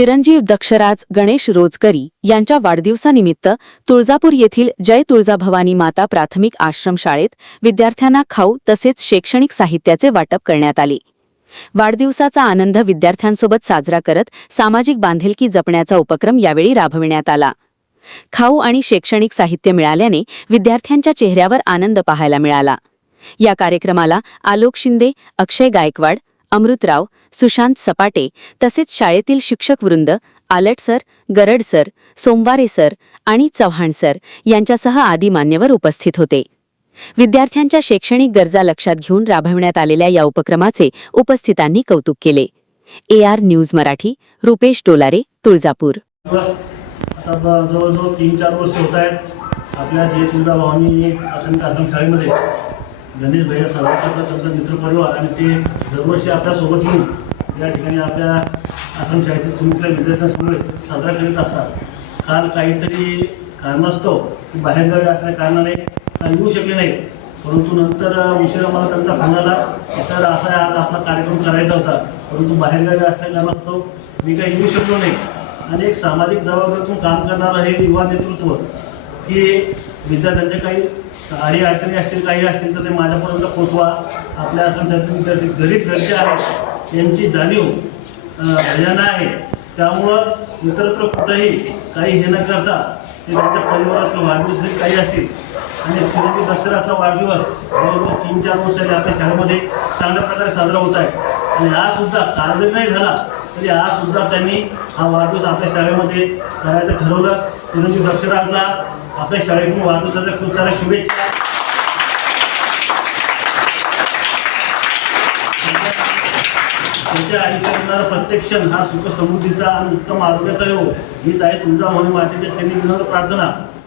चिरंजीव दक्षराज गणेश रोजकरी यांच्या वाढदिवसानिमित्त तुळजापूर येथील जय तुळजाभवानी माता प्राथमिक आश्रमशाळेत विद्यार्थ्यांना खाऊ तसेच शैक्षणिक साहित्याचे वाटप करण्यात आले। वाढदिवसाचा आनंद विद्यार्थ्यांसोबत साजरा करत सामाजिक बांधिलकी जपण्याचा उपक्रम यावेळी राबविण्यात आला। खाऊ आणि शैक्षणिक साहित्य मिळाल्याने विद्यार्थ्यांच्या चेहऱ्यावर आनंद पाहायला मिळाला। या कार्यक्रमाला आलोक शिंदे, अक्षय गायकवाड, अमृतराव, सुशांत सपाटे तसेच शाळेतील शिक्षक वृंद, आलट सर, गरड सर, सोमवारे सर आणि चव्हाण सर यांच्यासह आदी मान्यवर उपस्थित होते। विद्यार्थ्यांच्या शैक्षणिक गरजा लक्षात घेऊन राबविण्यात आलेल्या या उपक्रमाचे उपस्थितांनी कौतुक केले। AR news Marathi, Rupesh Dolare, Tuljapur. आता जवळजवळ 3-4 वर्ष होत आहेत आपल्या जय तुळजाभवानी प्राथमिक आश्रमशाळेमध्ये गणेश भैया सावरकर त्यांचा मित्रपरिवार आणि ते दरवर्षी आपल्यासोबत येऊन या ठिकाणी आपल्या आश्रमशाळेतील सुमितल्या विद्यार्थ्यांसमोर साजरा करीत असतात। काल काहीतरी कारणास्तव बाहेरगावी असल्या कारणाने येऊ शकले नाही, परंतु नंतर उशिरा मला त्यांचा फोन आला की सर असा आज आपला कार्यक्रम करायचा होता, परंतु बाहेरगावी असल्या कारणास्तव मी काही येऊ शकलो नाही। आणि एक सामाजिक जबाबदारीतून काम करणारं हे युवा नेतृत्व की विद्यार्थ्यांचे काही अडीअडचणी असतील, काही असतील तर ते माझ्यापर्यंत पोचवा। आपल्या आश्रमशाळेतील विद्यार्थी गरीब घरचे आहेत, यांची जाणीव भयानक आहे, त्यामुळं इतरत्र कुठंही काही हे न करता ते त्यांच्या परिवारातले वाढदिवस काही असतील आणि चिरंजीव दक्षराजचा वाढदिवस जवळजवळ 3-4 वर्ष झाले आपल्या शाळेमध्ये चांगल्या प्रकारे साजरा होत आहे। आणि आज सुद्धा काल जरी नाही झाला तरी आज सुद्धा त्यांनी हा वाढदिवस आपल्या शाळेमध्ये करायचं ठरवलं। चिरंजीव दक्षराजला आपल्या शाळेतून वाढदिवसाच्या खूप साऱ्या शुभेच्छा। त्यांच्या आयुष्यात येणारा प्रत्येक क्षण हा सुख समृद्धीचा आणि उत्तम आरोग्याचा योग हीच आहे तुळजाभवानी मातेच्या चरणी विनम्र प्रार्थना।